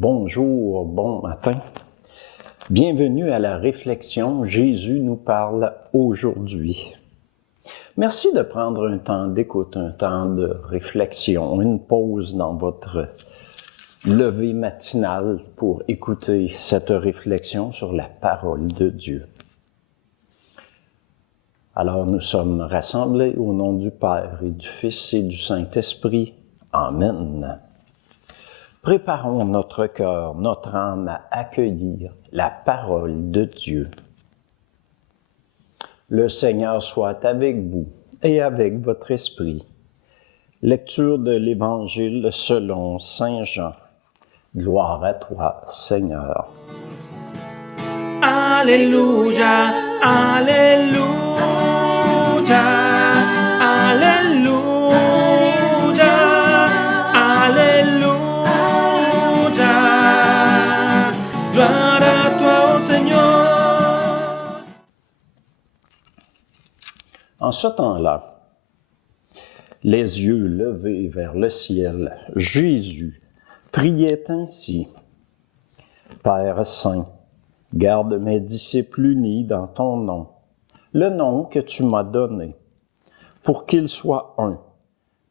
Bonjour, bon matin. Bienvenue à la réflexion Jésus nous parle aujourd'hui. Merci de prendre un temps d'écoute, un temps de réflexion, une pause dans votre levée matinale pour écouter cette réflexion sur la parole de Dieu. Alors nous sommes rassemblés au nom du Père et du Fils et du Saint-Esprit. Amen. Préparons notre cœur, notre âme à accueillir la parole de Dieu. Le Seigneur soit avec vous et avec votre esprit. Lecture de l'Évangile selon Saint Jean. Gloire à toi, Seigneur. Alléluia, Alléluia, Alléluia, Alléluia. Gloire à toi, ô Seigneur. En ce temps-là, les yeux levés vers le ciel, Jésus priait ainsi. Père saint, garde mes disciples unis dans ton nom, le nom que tu m'as donné, pour qu'ils soient un,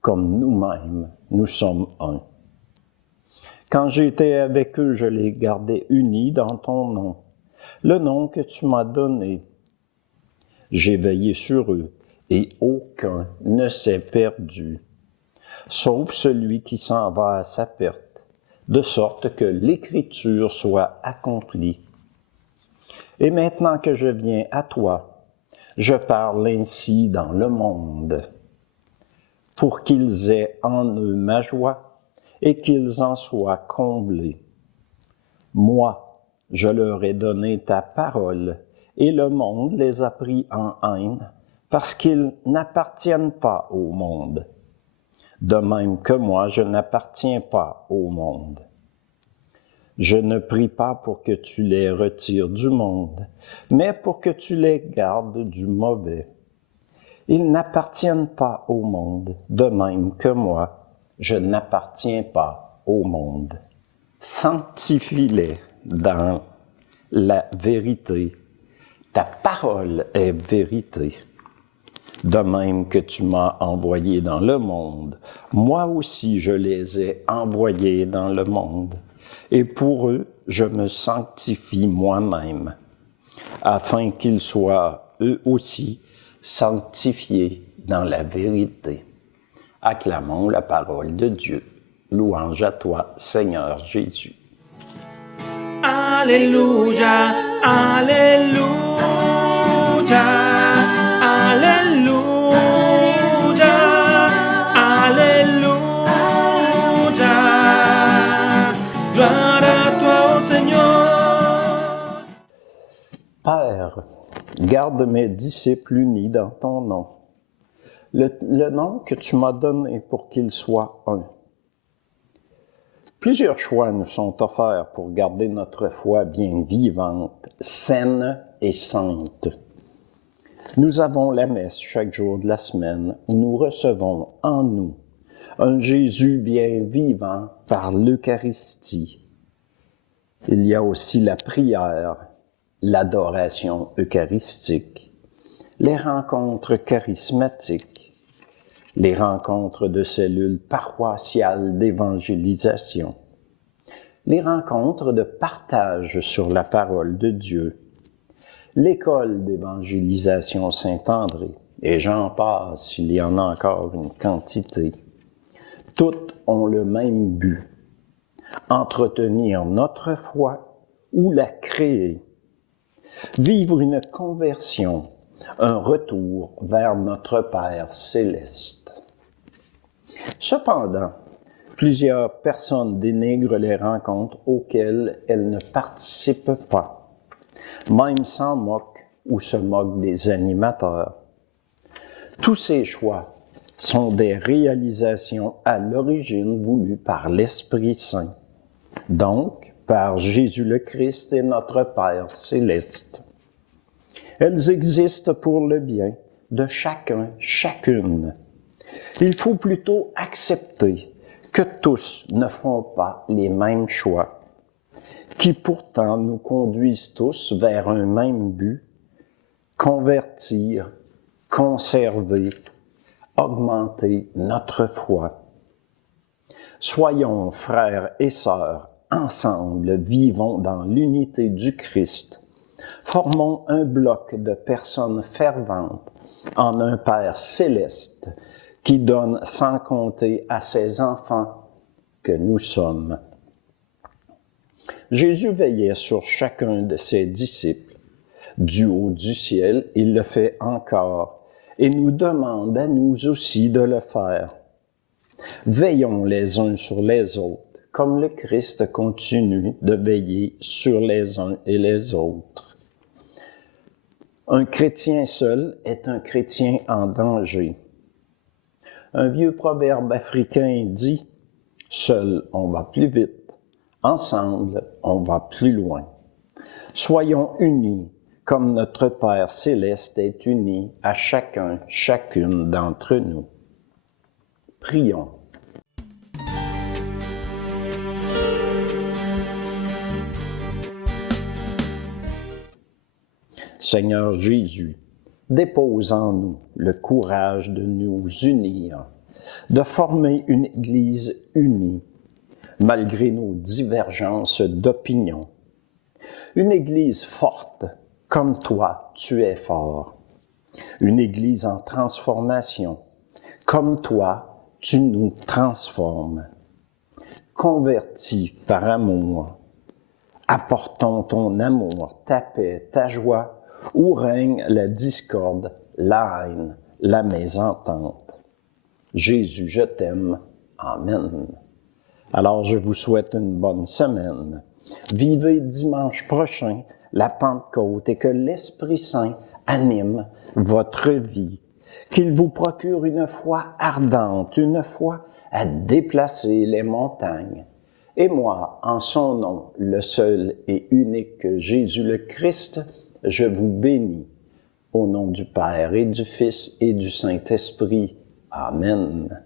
comme nous-mêmes, nous sommes un. Quand j'étais avec eux, je les gardais unis dans ton nom, le nom que tu m'as donné. J'ai veillé sur eux, et aucun ne s'est perdu, sauf celui qui s'en va à sa perte, de sorte que l'Écriture soit accomplie. Et maintenant que je viens à toi, je parle ainsi dans le monde, pour qu'ils aient en eux ma joie et qu'ils en soient comblés. Moi, je leur ai donné ta parole, et le monde les a pris en haine, parce qu'ils n'appartiennent pas au monde, de même que moi, je n'appartiens pas au monde. Je ne prie pas pour que tu les retires du monde, mais pour que tu les gardes du mauvais. Ils n'appartiennent pas au monde, de même que moi, je n'appartiens pas au monde. Sanctifie-les dans la vérité. Ta parole est vérité. De même que tu m'as envoyé dans le monde, moi aussi je les ai envoyés dans le monde. Et pour eux, je me sanctifie moi-même, afin qu'ils soient eux aussi sanctifiés dans la vérité. Acclamons la parole de Dieu. Louange à toi, Seigneur Jésus. Alléluia, Alléluia, Alléluia, Alléluia. Gloire à toi, ô Seigneur. Père, garde mes disciples unis dans ton nom, le nom que tu m'as donné pour qu'ils soient un. Plusieurs choix nous sont offerts pour garder notre foi bien vivante, saine et sainte. Nous avons la messe chaque jour de la semaine où nous recevons en nous un Jésus bien vivant par l'Eucharistie. Il y a aussi la prière, l'adoration eucharistique, les rencontres charismatiques, les rencontres de cellules paroissiales d'évangélisation, les rencontres de partage sur la parole de Dieu, l'école d'évangélisation Saint-André, et j'en passe, il y en a encore une quantité. Toutes ont le même but, entretenir notre foi ou la créer, vivre une conversion, un retour vers notre Père céleste. Cependant, plusieurs personnes dénigrent les rencontres auxquelles elles ne participent pas, même s'en moquent ou se moquent des animateurs. Tous ces choix sont des réalisations à l'origine voulues par l'Esprit Saint, donc par Jésus le Christ et notre Père céleste. Elles existent pour le bien de chacun, chacune. Il faut plutôt accepter que tous ne font pas les mêmes choix qui pourtant nous conduisent tous vers un même but, convertir, conserver, augmenter notre foi. Soyons frères et sœurs, ensemble, vivons dans l'unité du Christ. Formons un bloc de personnes ferventes en un Père céleste qui donne sans compter à ses enfants que nous sommes. Jésus veillait sur chacun de ses disciples. Du haut du ciel, il le fait encore et nous demande à nous aussi de le faire. Veillons les uns sur les autres, comme le Christ continue de veiller sur les uns et les autres. Un chrétien seul est un chrétien en danger. Un vieux proverbe africain dit « Seul, on va plus vite. Ensemble, on va plus loin. » Soyons unis, comme notre Père céleste est uni à chacun, chacune d'entre nous. Prions. Seigneur Jésus, dépose en nous le courage de nous unir, de former une Église unie, malgré nos divergences d'opinion. Une Église forte, comme toi, tu es fort. Une Église en transformation, comme toi, tu nous transformes. Convertis par amour, apportons ton amour, ta paix, ta joie, où règne la discorde, la haine, la mésentente. Jésus, je t'aime. Amen. Alors, je vous souhaite une bonne semaine. Vivez dimanche prochain la Pentecôte et que l'Esprit Saint anime votre vie, qu'il vous procure une foi ardente, une foi à déplacer les montagnes. Et moi, en son nom, le seul et unique Jésus le Christ, je vous bénis. Au nom du Père et du Fils et du Saint-Esprit. Amen.